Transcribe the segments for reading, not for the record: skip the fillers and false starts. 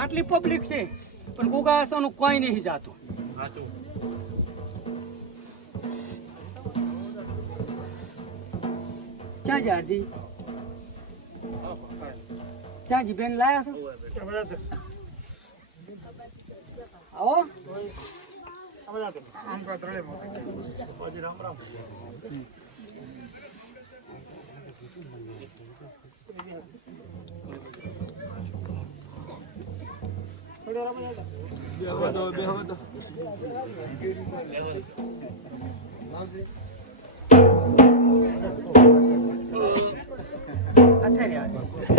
આટલી પબ્લિક છે પણ ગોગાસવાનું કોઈ નહીં જાતું. ક્યાં જાડી ચાજી બેન લાયા છો? આવો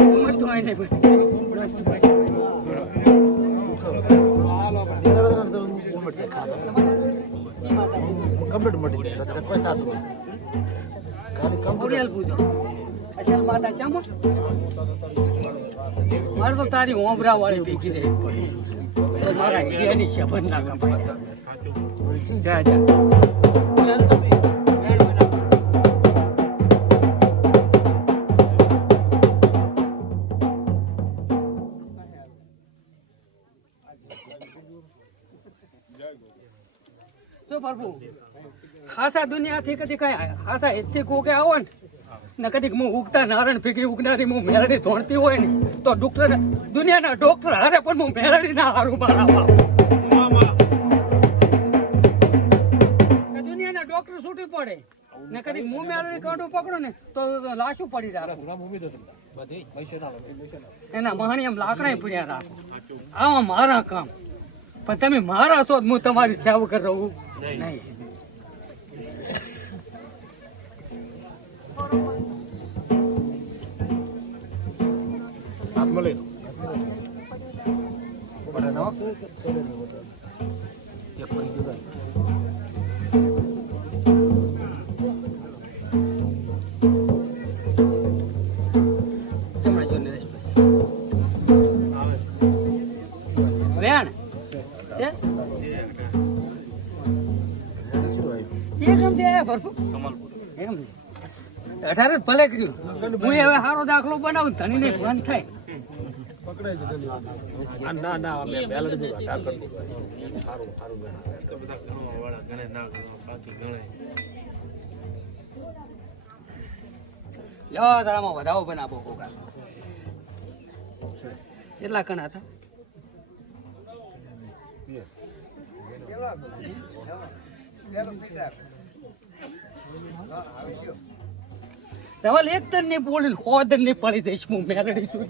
ઉમર તો આઈ નહીં કમ્પ્લીટ મટી જાય એટલે કોઈ થતું નહીં. ખાલી કમ્પ્લીટ પૂજો અસલ માતા ચામો મારે તો તારી હોંભરા વાળી ભેગી રહી પડી મારા હિરિયાની શબન ના કપાય. જા જા તો પ્રભુ હાસા દુનિયાથી કદી કઈ હાસા એથી કોકે આવો ને કદી હું ઉગતા નારાયણ ફીકી ઉગનારી હું મેરડી ધોણતી હોય ને તો ડોક્ટર દુનિયાના ડોક્ટર હારે પણ હું મેરડી ના હારું મારા બાપ. દુનિયાના ડોક્ટર છૂટી પડે ને કદી હું મેરડી કાંટું પકડો ને તો લાશું પડી રાખો. એના મહાણી એમ લાકડા પડ્યા રાખો. આવા મારા કામ પણ તમે મારા તો હું તમારી સેવા કર રહું નહીં. અઢાર ભલે કર્યું હું હવે સારો દાખલો બનાવું ધણી ને બંધ થાય. તારામાં વધાવો બનાવો કોકા કેટલા કણા હતા? એક તન ની બોલી હોદર ની પડી દઈશ હું મેલડી છું.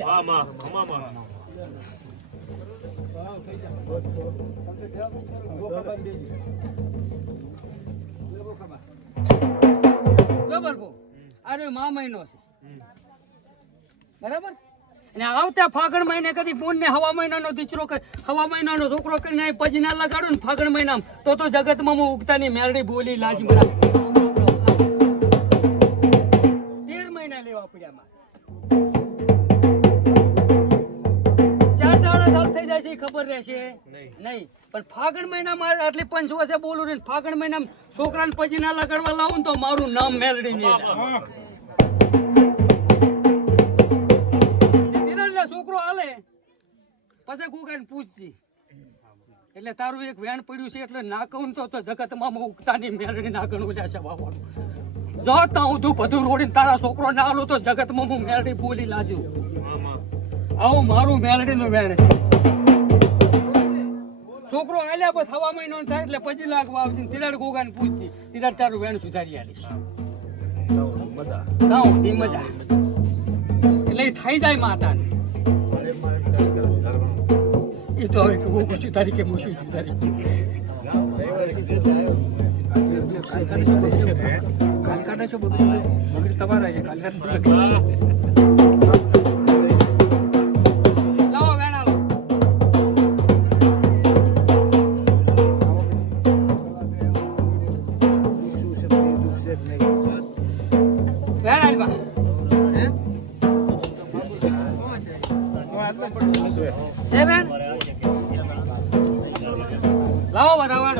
અરે મા મહિનો છે બરાબર. અને આવતા ફાગણ મહિને કદી બોન ને હવા મહિનાનો દીકરો હવા મહિનાનો છોકરો કરીને પછી ના લગાડું ને ફાગણ મહિનામાં તો જગતમાં હું ઉગતા ની મેલડી બોલી લાજ બરાબર 13 મહિના લેવા પડ્યા. 4 દાડા થઈ જાય છે ખબર રહેશે નહીં પણ ફાગણ મહિનામાં આટલી પંચવસે બોલું ને ફાગણ મહિનામાં છોકરાને પછી ના લગાડવા લાવું તો મારું નામ મેલડી નહીં. છોકરો હાલે પછી કોકાને પૂછજી એટલે તારું એક વેણ પડ્યું છે એટલે ના કહું તો જગતમાં ઉગતાની મેલડી ના ગણું લેશે બાવાનું. જો હું તું બધું રોડીને તારા છોકરો ના આલું તો જગતમાં હું મેલડી બોલી લાજુ. આવું મારું મેલડી નું વેણ છે. છોકરો આલ્યા પછી હવા મહિનો થાય એટલે પછી લાગવા આવશે તિરાડ ગોગાને પૂછજી તિરાડ તારું વેણ સુધારી આલીશ. મજા એટલે થઈ જાય માતાને એ તો હવે હું પૂછું તારીખે હું શું તારીખ કાલકાના છો બધું મગર તમારા છે કાલકા લાવો વેણા લો વેણા બા સેવન લાવો બરાબર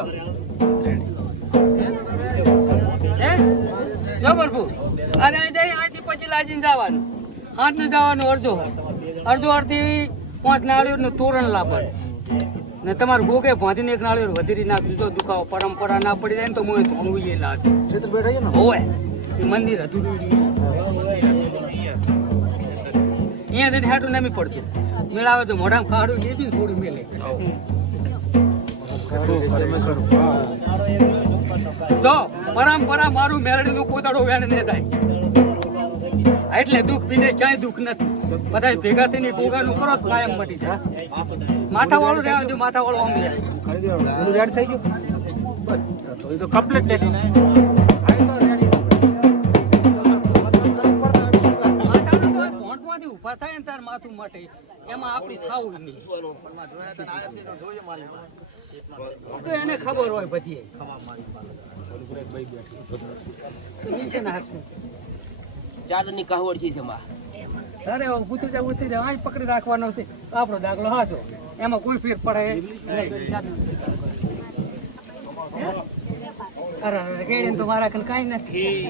જો પ્રભુ અરે અહીંથી પછી લાજીને જવાનું 8 ને જવાનું અડધો અડધી 5 નાળિયેરનું તોરણ લાવવાનું ને તમારું ગોગે ભાંધીને એક નાળિયેર વધેરી નાખજો. જો દુખાવો પરંપરા ના પડી જાય ને તો મોય ધોણું એ લાગે ખેતર બેઠા છે ને હોય એ મંદિર અધૂરું અહીંયા જઈને હાટું નામી પડતું મેળાવે તો મોઢામાં ખાડું એ બી થોડું મેલે. જો પરંપરા મારું મેળડીનું કોદાડો વેણ ને થાય એટલે દુઃખ બીજે ચાય દુઃખ નથી. બધા ભેગા થઈને ભોગાનું કરો તો કાયમ મટી જાય. માથા વાળું રહેવા દો, માથા વાળું આમ જાય. રેડ થઈ ગયું તો એ તો કમ્પ્લીટ નથી માથાનું તો ભોંટમાંથી ઊભા થાય ને તાર માથું માટે એમાં આપણી થાવું નહીં. તો એને ખબર હોય બધી છે ને હાથની. ચાદરની કાવડ છે તેમાં. અરે ઉતરી જાય આ પકડી રાખવાનો છે આપણો દાખલો હાસો એમાં કોઈ ફેર પડે નહીં. અરે કેડે તો મારા કન કાંઈ નથી.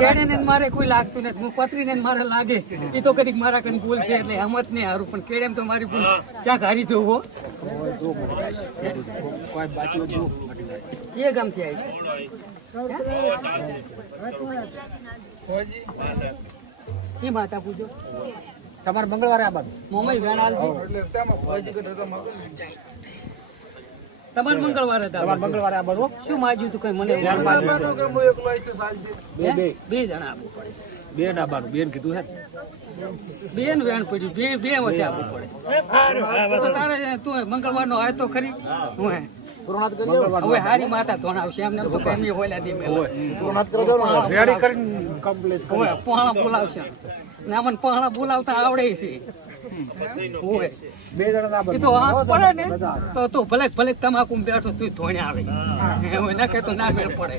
કેડે મારે કોઈ લાગતું નથી. હું પતરીને મારે લાગે એ તો કદીક મારા કન ભૂલ છે એટલે હમત નહીં હારું. પણ કેડેમ તો મારી ભૂલ ચાક હારી જવું હો. એ ગામથી આવી છે માતા પૂજો તમારે મંગળવારે આ બાજુ મોમાઈ વેણ આલજી. તમારે મંગળવારે તમારે મંગળવારે આ બાજુ શું માજ્યું તું કઈ મને બે જણા આપવું પડે. બે ડાબાનું બેન કીધું છે બેન વેણ પડ્યું બે વસે આપવું પડે. તો તારે તું મંગળવાર નો આય તો ખરી હું હે પૂર્ણાત કરી દેવું હવે હારી માતા ધોણ આવશે એમને તો એમની હોયલા દે પૂર્ણાત કરી દેવું રેડી કરીને કમ્પ્લીટ હવે પહાણા બોલાવશે ને અમને પહાણા બોલાવતા આવડે છે. હોય બે જણા આ એ તો આંખ પડે ને તો ભલે ભલે તમાકુ બેઠો તું ધોણે આવે એવું ના કે તો ના મેળ પડે.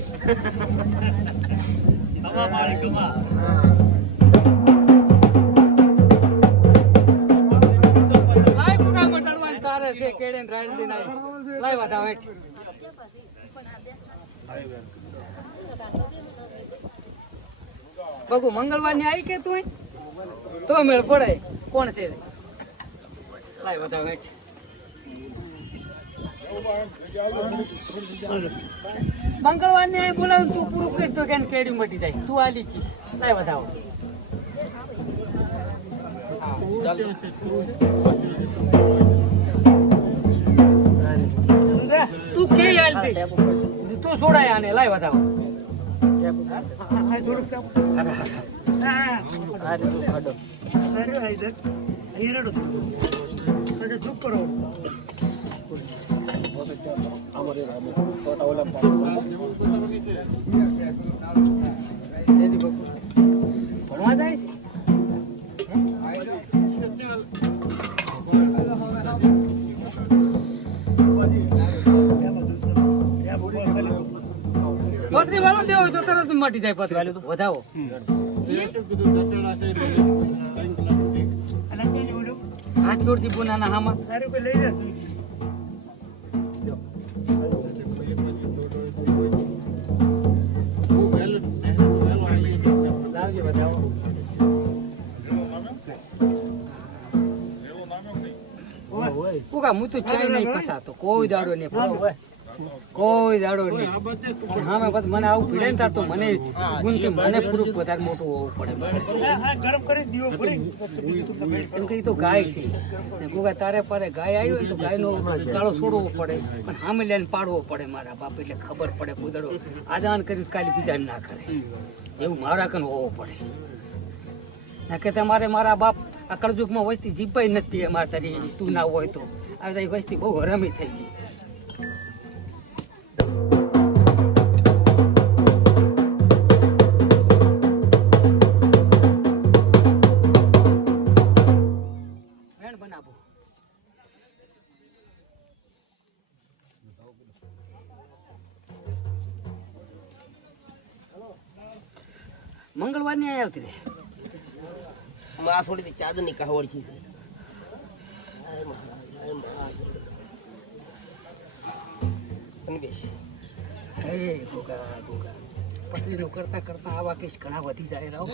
લાય ગુગા મટાડવાની તારે છે કેડે ને રાઈડ દી નાય લાય વાતા વેઠ બગુ મંગળવાર ની આવી કે તું તો મેળ પડે. કોણ છે લાય વાતા વેઠ મંગળવાર ને બોલાવ તું પૂરું કરતો કે કેડી મટી જાય તું આલી ચીજ લાય વધાવો. તું કે આલ દઈશ તું છોડાય આને લાય વધાવો. ભણવા જાય છે પતરી વાળો દેવો તો તરત મટી જાય. પતરી વાળો વધાવો હાથ છોડતી બોનાના હામાં લાવજે વધાવો. કોકા હું તો ચાય નહીં ફસાતો કોઈ દાડો નહીં ફસાતો કોઈ દાડો નહીં. હા મેં પછી મને આવું પીડે ને તાર તો મને ગુણથી મને પૂરું વધારે મોટું હોવું પડે. કેમ કે એ તો ગાય છે ને કોકા તારે પારે ગાય આવી હોય તો ગાયનો ગાળો છોડવો પડે પણ સામે લઈને પાડવો પડે. મારા બાપ એટલે ખબર પડે કોઈ દાડો આદાન કરી કાલે બીજા ના કરે એવું મારા કન હોવું પડે. ના કે તમારે મારા બાપ આ કળજુગમાં વસ્તી જીપાઈ નથી અમારે તારી તું ના હોય તો આ તારી વસ્તી બહુ હરામી થઈ છે. વેણ બનાવો મંગળવાર ની આવતી રે માં થોડી ચાદરની કાવડ છે. પતલીનું કરતા કરતા આવા કેસ ઘણા વધી જાય રાવ.